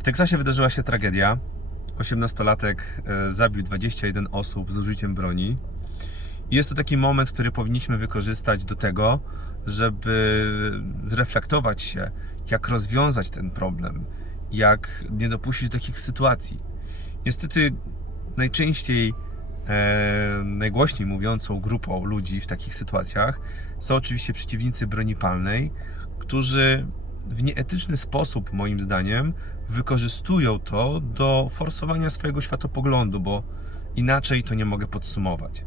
W Teksasie wydarzyła się tragedia. 18-latek e, zabił 21 osób z użyciem broni. I jest to taki moment, który powinniśmy wykorzystać do tego, żeby zreflektować się, jak rozwiązać ten problem, jak nie dopuścić do takich sytuacji. Niestety najczęściej, e, najgłośniej mówiącą grupą ludzi w takich sytuacjach są oczywiście przeciwnicy broni palnej, którzy w nieetyczny sposób, moim zdaniem, wykorzystują to do forsowania swojego światopoglądu, bo inaczej to nie mogę podsumować.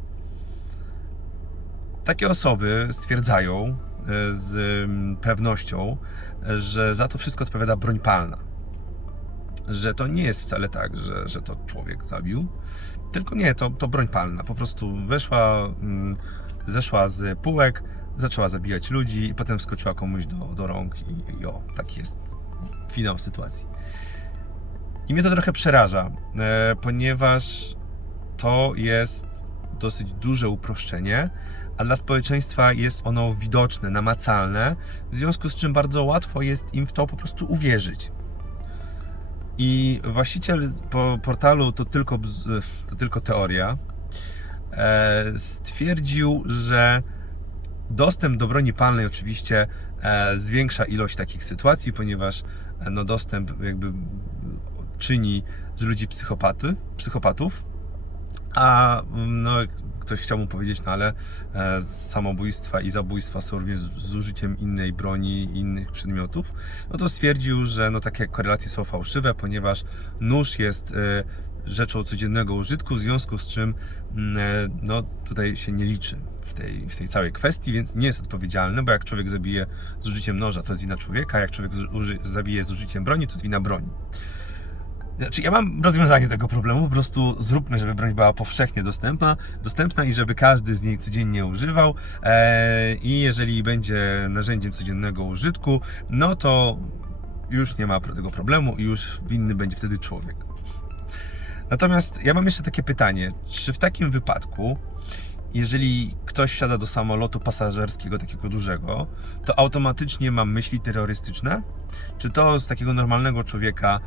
Takie osoby stwierdzają e, z mm, pewnością, że za to wszystko odpowiada broń palna. Że to nie jest wcale tak, że, że to człowiek zabił, tylko nie, to, to broń palna. Po prostu weszła, mm, zeszła z półek, zaczęła zabijać ludzi i potem wskoczyła komuś do, do rąk i, i o, taki jest finał sytuacji. I mnie to trochę przeraża, e, ponieważ to jest dosyć duże uproszczenie, a dla społeczeństwa jest ono widoczne, namacalne, w związku z czym bardzo łatwo jest im w to po prostu uwierzyć. I właściciel po portalu to tylko, to tylko teoria e, stwierdził, że dostęp do broni palnej oczywiście e, zwiększa ilość takich sytuacji, ponieważ e, no, dostęp jakby czyni z ludzi psychopaty, psychopatów, a no, jak ktoś chciał mu powiedzieć, no ale e, samobójstwa i zabójstwa są również z, użyciem innej broni i innych przedmiotów, no to stwierdził, że no, takie korelacje są fałszywe, ponieważ nóż jest rzeczą codziennego użytku, w związku z czym mm, no, tutaj się nie liczy w tej, w tej całej kwestii, więc nie jest odpowiedzialny, bo jak człowiek zabije z użyciem noża, to jest wina człowieka, jak człowiek zabije z użyciem broni, to jest wina broni. Znaczy, ja mam rozwiązanie tego problemu, po prostu zróbmy, żeby broń była powszechnie dostępna, dostępna i żeby każdy z niej codziennie używał e, i jeżeli będzie narzędziem codziennego użytku, no to już nie ma tego problemu i już winny będzie wtedy człowiek. Natomiast ja mam jeszcze takie pytanie, czy w takim wypadku, jeżeli ktoś wsiada do samolotu pasażerskiego takiego dużego, to automatycznie ma myśli terrorystyczne? Czy to z takiego normalnego człowieka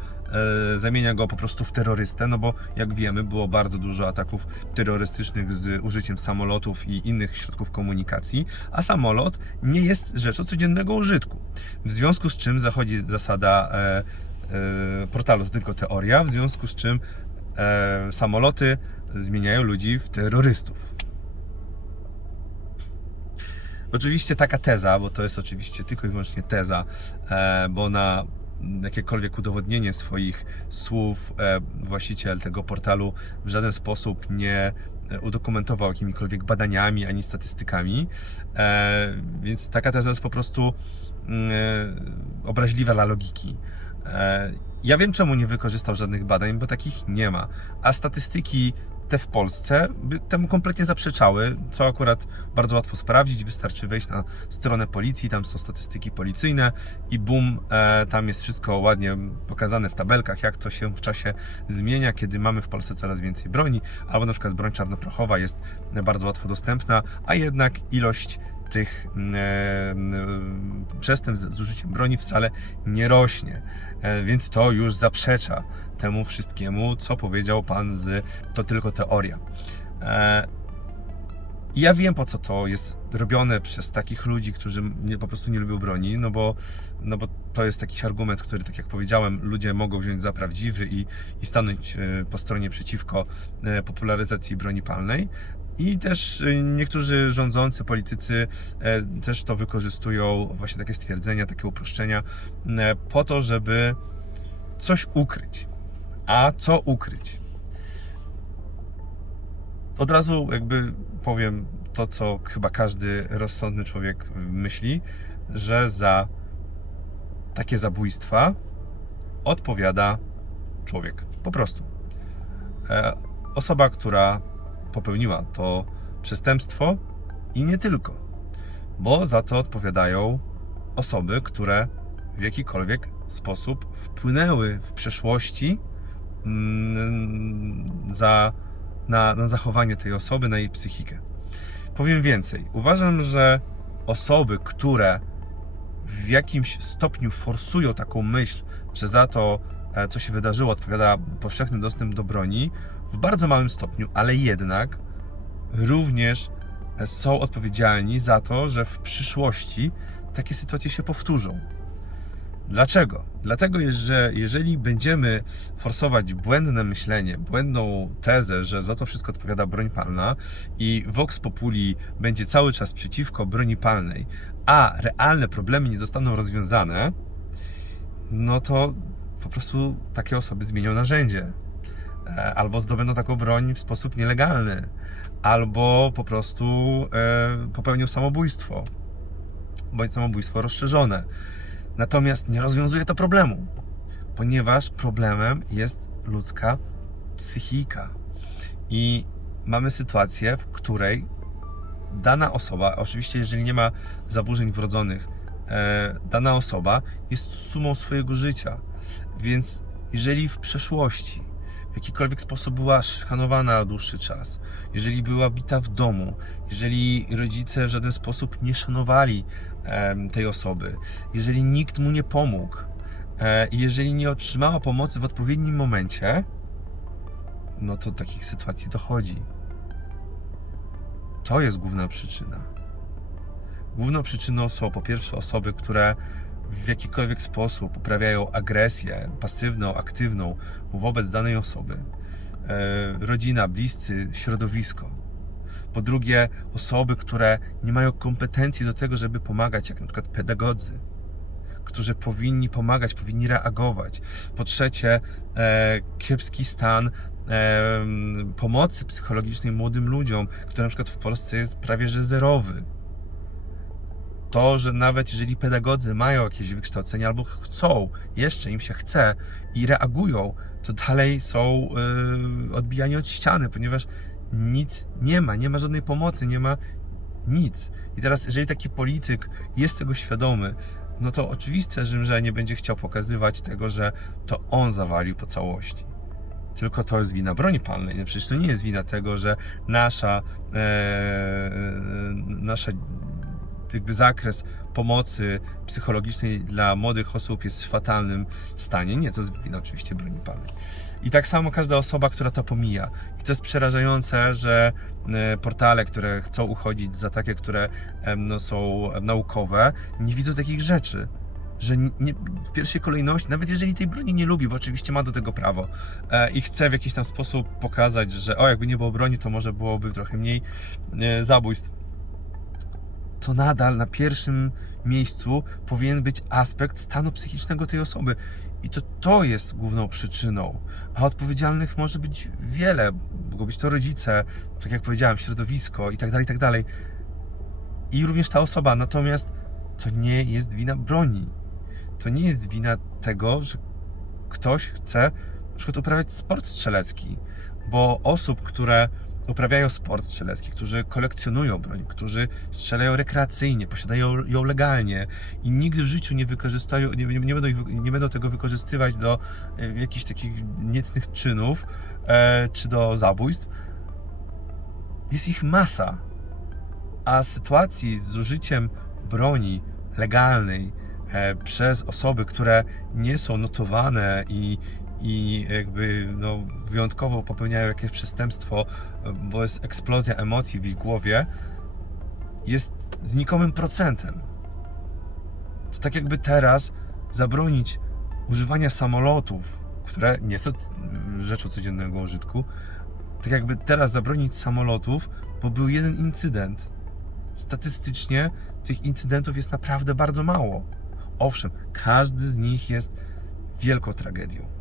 e, zamienia go po prostu w terrorystę? No bo jak wiemy, było bardzo dużo ataków terrorystycznych z użyciem samolotów i innych środków komunikacji, a samolot nie jest rzeczą codziennego użytku. W związku z czym zachodzi zasada e, e, portalu to tylko teoria, w związku z czym e, samoloty zmieniają ludzi w terrorystów. Oczywiście taka teza, bo to jest oczywiście tylko i wyłącznie teza, e, bo na jakiekolwiek udowodnienie swoich słów e, właściciel tego portalu w żaden sposób nie udokumentował jakimikolwiek badaniami ani statystykami, e, więc taka teza jest po prostu mm, e, obraźliwa dla logiki. E, Ja wiem, czemu nie wykorzystał żadnych badań, bo takich nie ma. A statystyki te w Polsce by temu kompletnie zaprzeczały, co akurat bardzo łatwo sprawdzić. Wystarczy wejść na stronę policji, tam są statystyki policyjne i bum, e, tam jest wszystko ładnie pokazane w tabelkach, jak to się w czasie zmienia, kiedy mamy w Polsce coraz więcej broni, albo na przykład broń czarnoprochowa jest bardzo łatwo dostępna, a jednak ilość tych mm, e, mm, przestępstw z użyciem broni wcale nie rośnie. E, Więc to już zaprzecza temu wszystkiemu, co powiedział pan z to tylko teoria. E, Ja wiem po co to jest robione przez takich ludzi, którzy nie, po prostu nie lubią broni, no bo, no bo to jest jakiś argument, który, tak jak powiedziałem, ludzie mogą wziąć za prawdziwy i, i stanąć po stronie przeciwko popularyzacji broni palnej. I też y, niektórzy rządzący, politycy e, też to wykorzystują, właśnie takie stwierdzenia, takie uproszczenia, e, po to, żeby coś ukryć. A co ukryć? Od razu jakby powiem to, co chyba każdy rozsądny człowiek myśli, że za takie zabójstwa odpowiada człowiek. Po prostu. E, Osoba, która popełniła to przestępstwo i nie tylko, bo za to odpowiadają osoby, które w jakikolwiek sposób wpłynęły w przeszłości mm, za, na, na zachowanie tej osoby, na jej psychikę. Powiem więcej. Uważam, że osoby, które w jakimś stopniu forsują taką myśl, że za to co się wydarzyło, odpowiada powszechny dostęp do broni w bardzo małym stopniu, ale jednak również e, są odpowiedzialni za to, że w przyszłości takie sytuacje się powtórzą. Dlaczego? Dlatego, że jeżeli będziemy forsować błędne myślenie, błędną tezę, że za to wszystko odpowiada broń palna i Vox Populi będzie cały czas przeciwko broni palnej, a realne problemy nie zostaną rozwiązane, no to po prostu takie osoby zmienią narzędzie. E, Albo zdobędą taką broń w sposób nielegalny, albo po prostu e, popełnią samobójstwo, bądź samobójstwo rozszerzone. Natomiast nie rozwiązuje to problemu, ponieważ problemem jest ludzka psychika. I mamy sytuację, w której dana osoba, oczywiście jeżeli nie ma zaburzeń wrodzonych, e, dana osoba jest sumą swojego życia. Więc jeżeli w przeszłości w jakikolwiek sposób była szykanowana dłuższy czas, jeżeli była bita w domu, jeżeli rodzice w żaden sposób nie szanowali tej osoby, jeżeli nikt mu nie pomógł, e, jeżeli nie otrzymała pomocy w odpowiednim momencie, no to takich sytuacji dochodzi. To jest główna przyczyna. Główną przyczyną są po pierwsze osoby, które w jakikolwiek sposób uprawiają agresję pasywną, aktywną wobec danej osoby. E, rodzina, bliscy, środowisko. Po drugie, osoby, które nie mają kompetencji do tego, żeby pomagać, jak na przykład pedagodzy, którzy powinni pomagać, powinni reagować. Po trzecie, e, kiepski stan e, pomocy psychologicznej młodym ludziom, który na przykład w Polsce jest prawie że zerowy. To, że nawet jeżeli pedagodzy mają jakieś wykształcenie albo chcą, jeszcze im się chce i reagują, to dalej są yy, odbijani od ściany, ponieważ nic nie ma, nie ma żadnej pomocy, nie ma nic. I teraz, jeżeli taki polityk jest tego świadomy, no to oczywiste, że nie będzie chciał pokazywać tego, że to on zawalił po całości. Tylko to jest wina broni palnej. No przecież to nie jest wina tego, że nasza, e, nasza jakby zakres pomocy psychologicznej dla młodych osób jest w fatalnym stanie. Nie, to jest wina oczywiście broni palnej. I tak samo każda osoba, która to pomija. I to jest przerażające, że e, portale, które chcą uchodzić za takie, które no, są naukowe, nie widzą takich rzeczy. Że nie, w pierwszej kolejności, nawet jeżeli tej broni nie lubi, bo oczywiście ma do tego prawo e, i chce w jakiś tam sposób pokazać, że o, jakby nie było broni, to może byłoby trochę mniej e, zabójstw to nadal na pierwszym miejscu powinien być aspekt stanu psychicznego tej osoby. I to to jest główną przyczyną. A odpowiedzialnych może być wiele. Mogą być to rodzice, tak jak powiedziałem, środowisko i tak dalej, i tak dalej. I również ta osoba. Natomiast to nie jest wina broni. To nie jest wina tego, że ktoś chce na przykład uprawiać sport strzelecki. Bo osób, które uprawiają sport strzelecki, którzy kolekcjonują broń, którzy strzelają rekreacyjnie, posiadają ją legalnie i nigdy w życiu nie wykorzystają, nie, nie, będą, nie będą tego wykorzystywać do e, jakichś takich niecnych czynów e, czy do zabójstw. Jest ich masa. A sytuacji z użyciem broni legalnej e, przez osoby, które nie są notowane i, i jakby no, wyjątkowo popełniają jakieś przestępstwo, bo jest eksplozja emocji w ich głowie, jest znikomym procentem. To tak jakby teraz zabronić używania samolotów, które nie są rzeczą codziennego użytku, tak jakby teraz zabronić samolotów, bo był jeden incydent. Statystycznie tych incydentów jest naprawdę bardzo mało. Owszem, każdy z nich jest wielką tragedią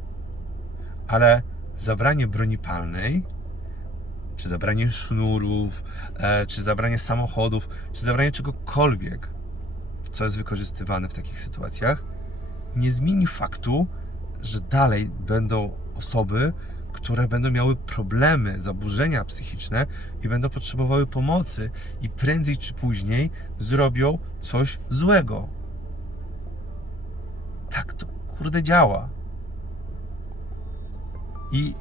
ale zabranie broni palnej, czy zabranie sznurów, e, czy zabranie samochodów, czy zabranie czegokolwiek, co jest wykorzystywane w takich sytuacjach, nie zmieni faktu, że dalej będą osoby, które będą miały problemy, zaburzenia psychiczne i będą potrzebowały pomocy, i prędzej czy później zrobią coś złego. Tak to kurde działa. I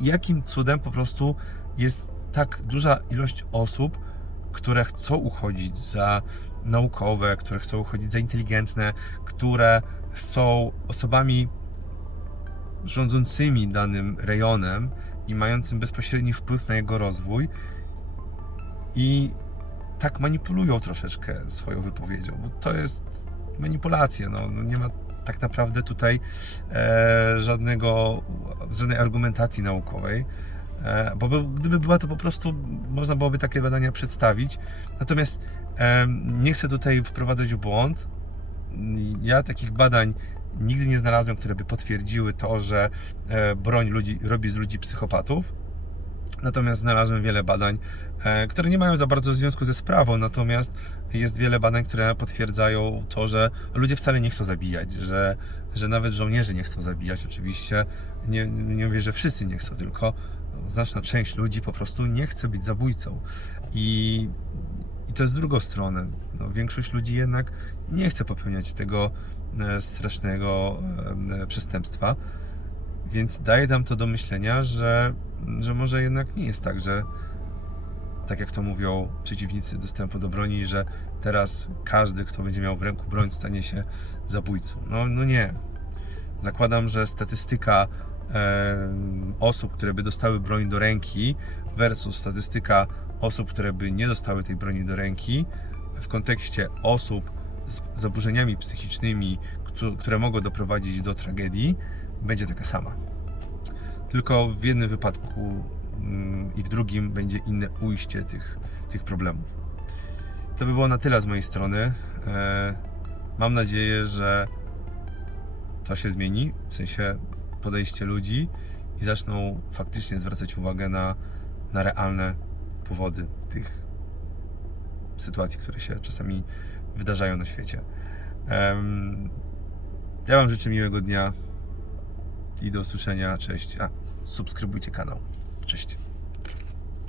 jakim cudem po prostu jest tak duża ilość osób, które chcą uchodzić za naukowe, które chcą uchodzić za inteligentne, które są osobami rządzącymi danym rejonem i mającym bezpośredni wpływ na jego rozwój i tak manipulują troszeczkę swoją wypowiedzią, bo to jest manipulacja. No, no nie ma tak naprawdę tutaj e, żadnego, żadnej argumentacji naukowej, e, bo by, gdyby była to po prostu, można byłoby takie badania przedstawić. Natomiast e, nie chcę tutaj wprowadzać w błąd. Ja takich badań nigdy nie znalazłem, które by potwierdziły to, że e, broń ludzi, robi z ludzi psychopatów. Natomiast znalazłem wiele badań, e, które nie mają za bardzo związku ze sprawą, natomiast jest wiele badań, które potwierdzają to, że ludzie wcale nie chcą zabijać, że, że nawet żołnierze nie chcą zabijać. Oczywiście nie, nie mówię, że wszyscy nie chcą, tylko znaczna część ludzi po prostu nie chce być zabójcą. I, i to jest drugą stronę. No, większość ludzi jednak nie chce popełniać tego e, strasznego e, przestępstwa. Więc daje nam to do myślenia, że, że może jednak nie jest tak, że tak jak to mówią przeciwnicy dostępu do broni, że teraz każdy, kto będzie miał w ręku broń, stanie się zabójcą. No, no nie. Zakładam, że statystyka e, osób, które by dostały broń do ręki versus statystyka osób, które by nie dostały tej broni do ręki w kontekście osób z zaburzeniami psychicznymi, któ- które mogą doprowadzić do tragedii, będzie taka sama. Tylko w jednym wypadku mm, i w drugim będzie inne ujście tych, tych problemów. To by było na tyle z mojej strony. E, Mam nadzieję, że to się zmieni, w sensie podejście ludzi i zaczną faktycznie zwracać uwagę na, na realne powody tych sytuacji, które się czasami wydarzają na świecie. Ja Wam życzę miłego dnia i do usłyszenia. Cześć. A, subskrybujcie kanał. Cześć.